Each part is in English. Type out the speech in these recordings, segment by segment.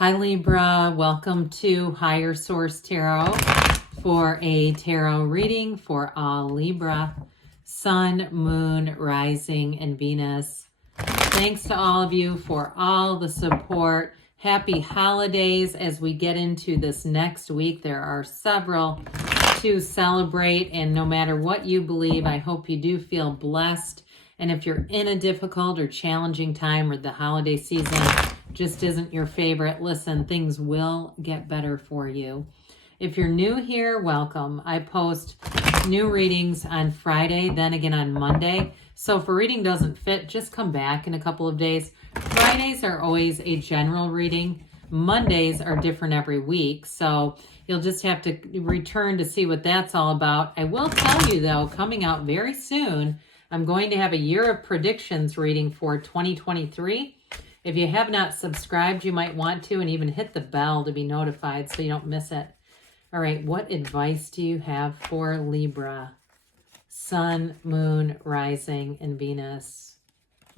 Hi Libra, welcome to Higher Source Tarot for a tarot reading for all Libra, Sun, Moon, Rising, and Venus. Thanks to all of you for all the support. Happy holidays as we get into this next week. There are several to celebrate, and no matter what you believe, I hope you do feel blessed. And if you're in a difficult or challenging time or the holiday season just isn't your favorite, listen, things will get better for you. If you're new here, welcome. I post new readings on Friday, then again on Monday. So if a reading doesn't fit, just come back in a couple of days. Fridays are always a general reading. Mondays are different every week. So you'll just have to return to see what that's all about. I will tell you though, coming out very soon, I'm going to have a year of predictions reading for 2023. If you have not subscribed, you might want to, and even hit the bell to be notified so you don't miss it. All right, what advice do you have for Libra? Sun, Moon, Rising, and Venus.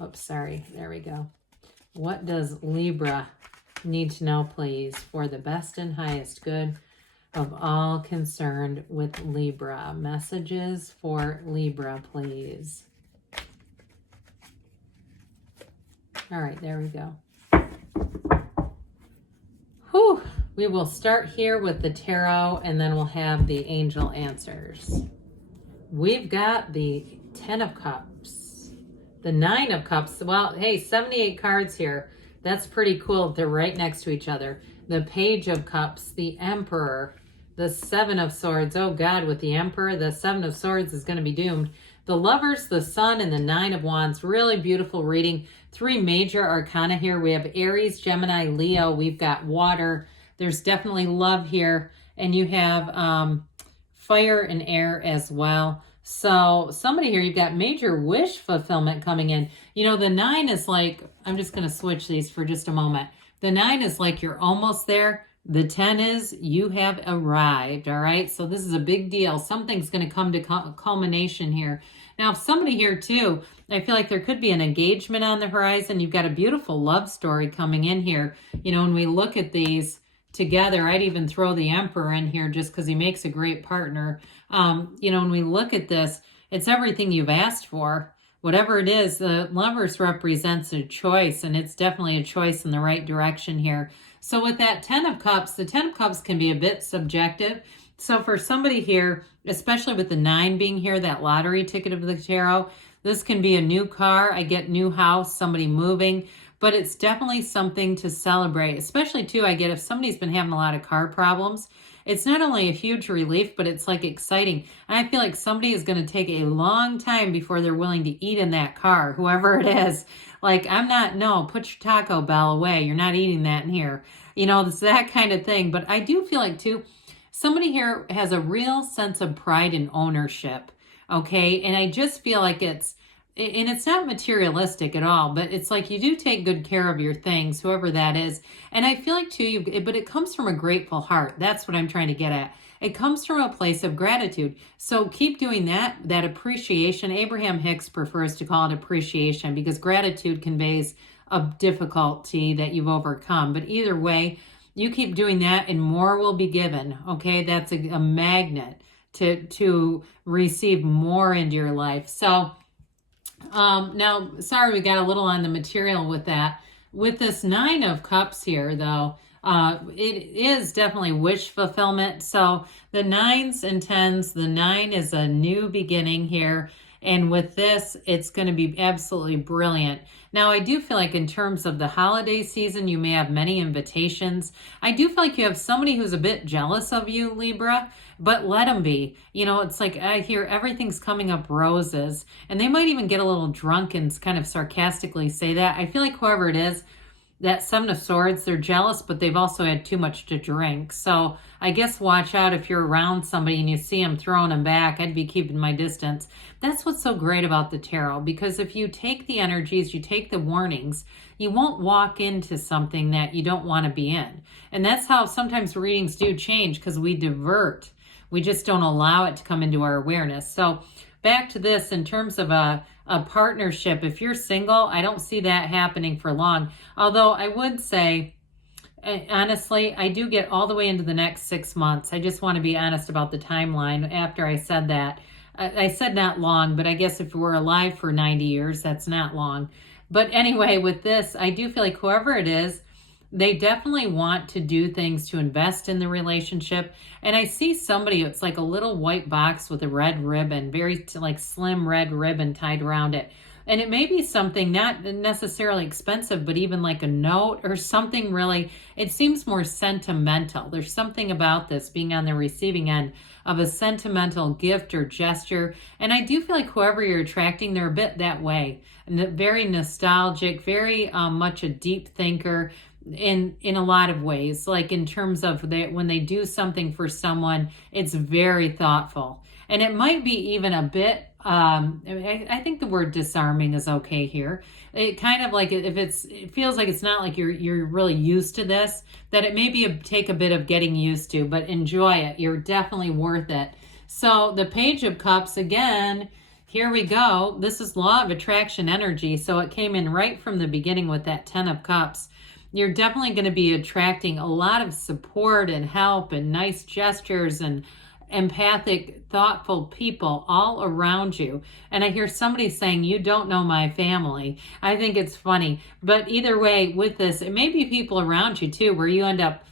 Oops, sorry. There we go. What does Libra need to know, please, for the best and highest good of all concerned with Libra? Messages for Libra, please. All right, there we go. Whew. We will start here with the tarot, and then we'll have the angel answers. We've got the 10 of Cups, the 9 of Cups. Well, hey, 78 cards here. That's pretty cool. They're right next to each other. The Page of Cups, the Emperor, the 7 of Swords. Oh, God, with the Emperor, the 7 of Swords is going to be doomed. The Lovers, the Sun, and the 9 of Wands. Really beautiful reading. 3 major arcana here. We have Aries, Gemini, Leo. We've got water. There's definitely love here. And you have fire and air as well. So somebody here, you've got major wish fulfillment coming in. You know, the 9 is like, I'm just going to switch these for just a moment. The 9 is like you're almost there. The 10 is you have arrived, all right? So this is a big deal. Something's going to come to culmination here. Now, if somebody here too, I feel like there could be an engagement on the horizon. You've got a beautiful love story coming in here. You know, when we look at these together, I'd even throw the Emperor in here just because he makes a great partner. You know, when we look at this, it's everything you've asked for. Whatever it is, the Lovers represents a choice, and it's definitely a choice in the right direction here. So with that 10 of Cups, the 10 of Cups can be a bit subjective. So for somebody here, especially with the 9 being here, that lottery ticket of the tarot, this can be a new car, I get new house, somebody moving, but it's definitely something to celebrate, especially too, I get if somebody's been having a lot of car problems, it's not only a huge relief, but it's like exciting. And I feel like somebody is going to take a long time before they're willing to eat in that car, whoever it is. Like, no, put your Taco Bell away. You're not eating that in here. You know, it's that kind of thing. But I do feel like, too, somebody here has a real sense of pride and ownership, okay? And I just feel like it's not materialistic at all, but it's like you do take good care of your things, whoever that is. And I feel like, too, but it comes from a grateful heart. That's what I'm trying to get at. It comes from a place of gratitude. So keep doing that appreciation. Abraham Hicks prefers to call it appreciation because gratitude conveys a difficulty that you've overcome. But either way, you keep doing that and more will be given. Okay, that's a magnet to receive more into your life. So now, sorry, we got a little on the material with that. With this 9 of Cups here, though, it is definitely wish fulfillment. So the 9s and 10s, the 9 is a new beginning here. And with this, it's going to be absolutely brilliant. Now, I do feel like in terms of the holiday season, you may have many invitations. I do feel like you have somebody who's a bit jealous of you, Libra, but let them be. You know, it's like I hear everything's coming up roses, and they might even get a little drunk and kind of sarcastically say that. I feel like whoever it is, that 7 of Swords, they're jealous, but they've also had too much to drink. So I guess watch out if you're around somebody and you see them throwing them back. I'd be keeping my distance. That's what's so great about the tarot, because if you take the energies, you take the warnings, you won't walk into something that you don't want to be in. And that's how sometimes readings do change, because we divert. We just don't allow it to come into our awareness. So back to this, in terms of a partnership, if you're single, I don't see that happening for long. Although I would say honestly, I do get all the way into the next 6 months. I just want to be honest about the timeline after I said that. I said not long, but I guess if we're alive for 90 years, that's not long. But anyway, with this, I do feel like whoever it is, they definitely want to do things to invest in the relationship. And I see somebody, it's like a little white box with a red ribbon, very like slim red ribbon tied around it. And it may be something not necessarily expensive, but even like a note or something really, it seems more sentimental. There's something about this being on the receiving end of a sentimental gift or gesture. And I do feel like whoever you're attracting, they're a bit that way. And very nostalgic, very much a deep thinker in a lot of ways. Like in terms of when they do something for someone, it's very thoughtful. And it might be even a bit, I think the word disarming is okay here. It kind of like it feels like it's not like you're really used to this, that it may take a bit of getting used to, but enjoy it. You're definitely worth it. So the Page of Cups again, here we go. This is law of attraction energy. So it came in right from the beginning with that 10 of Cups. You're definitely going to be attracting a lot of support and help and nice gestures and empathic, thoughtful people all around you. And I hear somebody saying, you don't know my family. I think it's funny. But either way, with this, it may be people around you too, where you end up,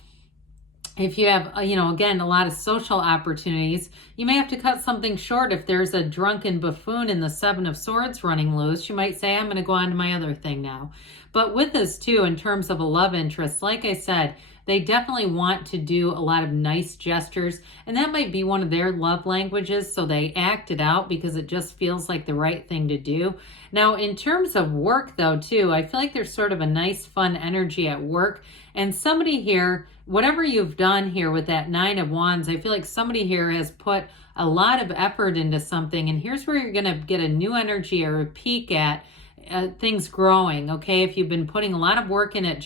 if you have, again, a lot of social opportunities, you may have to cut something short. If there's a drunken buffoon in the 7 of Swords running loose, you might say, I'm going to go on to my other thing now. But with this too, in terms of a love interest, like I said, they definitely want to do a lot of nice gestures, and that might be one of their love languages, so they act it out because it just feels like the right thing to do. Now, in terms of work, though, too, I feel like there's sort of a nice, fun energy at work, and somebody here, whatever you've done here with that 9 of Wands, I feel like somebody here has put a lot of effort into something, and here's where you're going to get a new energy or a peek at things growing, okay? If you've been putting a lot of work in at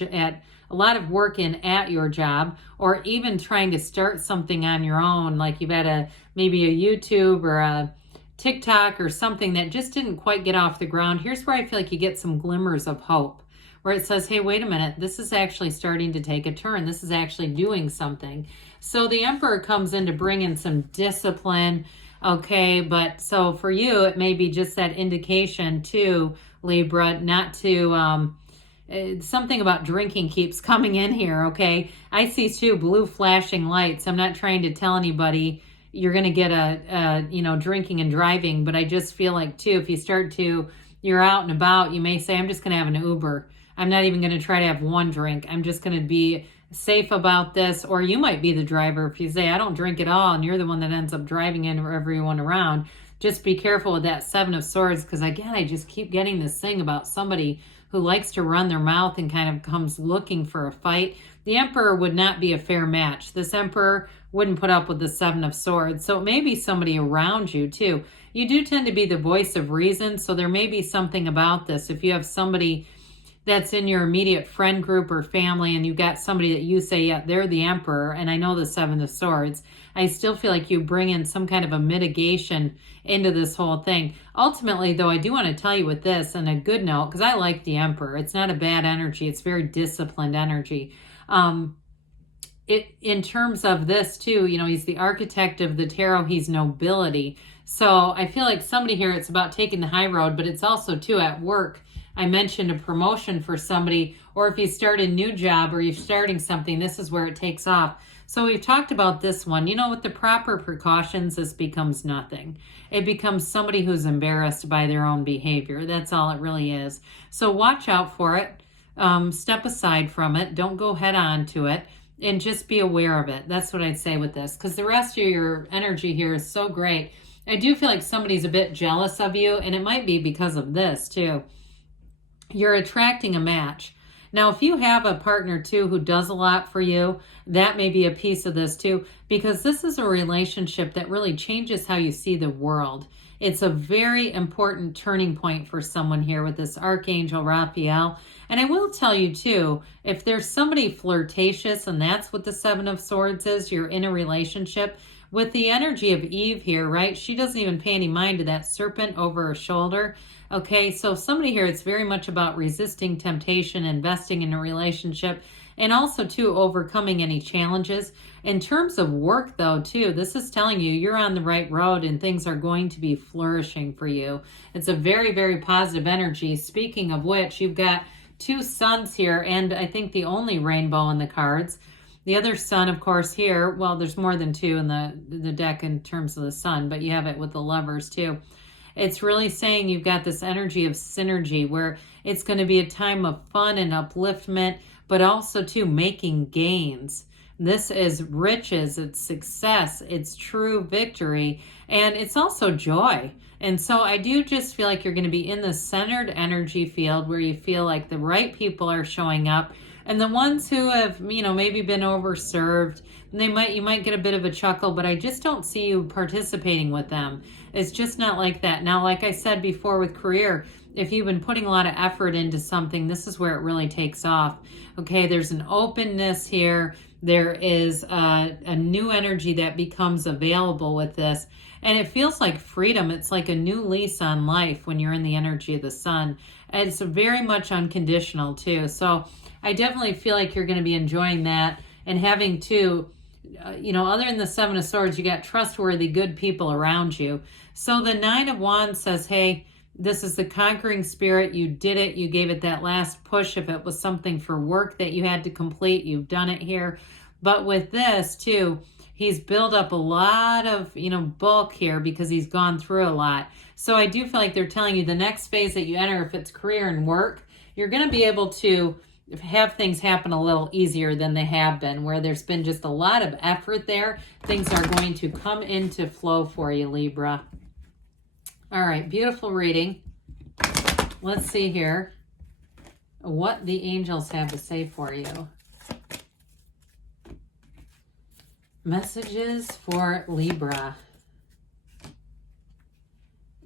your job, or even trying to start something on your own, like you've had maybe a YouTube or a TikTok or something that just didn't quite get off the ground. Here's where I feel like you get some glimmers of hope, where it says, hey, wait a minute, this is actually starting to take a turn. This is actually doing something. So the Emperor comes in to bring in some discipline, okay? But so for you, it may be just that indication to Libra, not to, something about drinking keeps coming in here, okay? I see too blue flashing lights. I'm not trying to tell anybody you're going to get drinking and driving, but I just feel like too, if you're out and about, you may say, I'm just going to have an Uber. I'm not even going to try to have one drink. I'm just going to be safe about this. Or you might be the driver if you say, I don't drink at all, and you're the one that ends up driving everyone around. Just be careful with that 7 of Swords, because again, I just keep getting this thing about somebody who likes to run their mouth and kind of comes looking for a fight. The Emperor would not be a fair match. This Emperor wouldn't put up with the 7 of Swords. So it may be somebody around you too. You do tend to be the voice of reason, so there may be something about this. If you have somebody that's in your immediate friend group or family, and you got somebody that you say, yeah, they're the Emperor, and I know the 7 of Swords, I still feel like you bring in some kind of a mitigation into this whole thing. Ultimately, though, I do want to tell you with this, and a good note, because I like the Emperor. It's not a bad energy. It's very disciplined energy. In terms of this, too, he's the architect of the tarot. He's nobility. So I feel like somebody here, it's about taking the high road, but it's also, too, at work. I mentioned a promotion for somebody, or if you start a new job or you're starting something, this is where it takes off. So we've talked about this one. With the proper precautions, this becomes nothing. It becomes somebody who's embarrassed by their own behavior. That's all it really is. So watch out for it. Step aside from it. Don't go head on to it. And just be aware of it. That's what I'd say with this. Because the rest of your energy here is so great. I do feel like somebody's a bit jealous of you. And it might be because of this too. You're attracting a match. Now, if you have a partner too who does a lot for you, that may be a piece of this too, because this is a relationship that really changes how you see the world. It's a very important turning point for someone here with this Archangel Raphael. And I will tell you too, if there's somebody flirtatious, and that's what the 7 of Swords is, you're in a relationship, with the energy of Eve here, right? She doesn't even pay any mind to that serpent over her shoulder. Okay, so somebody here, it's very much about resisting temptation, investing in a relationship. And also, too, overcoming any challenges. In terms of work, though, too, this is telling you you're on the right road and things are going to be flourishing for you. It's a very, very positive energy. Speaking of which, you've got 2 suns here, and I think the only rainbow in the cards. The other sun, of course, here, well, there's more than 2 in the deck in terms of the sun, but you have it with the lovers, too. It's really saying you've got this energy of synergy where it's going to be a time of fun and upliftment, but also, too, making gains. This is riches, it's success, it's true victory, and it's also joy. And so I do just feel like you're going to be in the centered energy field where you feel like the right people are showing up. And the ones who have, maybe been overserved, you might get a bit of a chuckle, but I just don't see you participating with them. It's just not like that. Now, like I said before with career, if you've been putting a lot of effort into something, this is where it really takes off. Okay, there's an openness here. There is a new energy that becomes available with this. And it feels like freedom. It's like a new lease on life when you're in the energy of the sun. And it's very much unconditional too. So I definitely feel like you're going to be enjoying that and having to, other than the 7 of Swords, you got trustworthy, good people around you. So the 9 of Wands says, hey, this is the conquering spirit. You did it. You gave it that last push. If it was something for work that you had to complete, you've done it here. But with this too, he's built up a lot of, bulk here because he's gone through a lot. So I do feel like they're telling you the next phase that you enter, if it's career and work, you're going to be able to have things happen a little easier than they have been, where there's been just a lot of effort there. Things are going to come into flow for you, Libra. All right, beautiful reading. Let's see here what the angels have to say for you. Messages for Libra.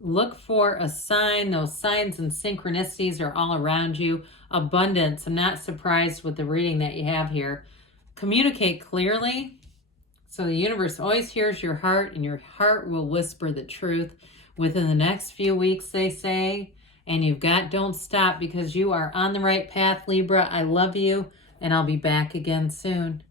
Look for a sign. Those signs and synchronicities are all around you. Abundance. I'm not surprised with the reading that you have here. Communicate clearly. So the universe always hears your heart, and your heart will whisper the truth within the next few weeks, they say. And don't stop, because you are on the right path, Libra. I love you, and I'll be back again soon.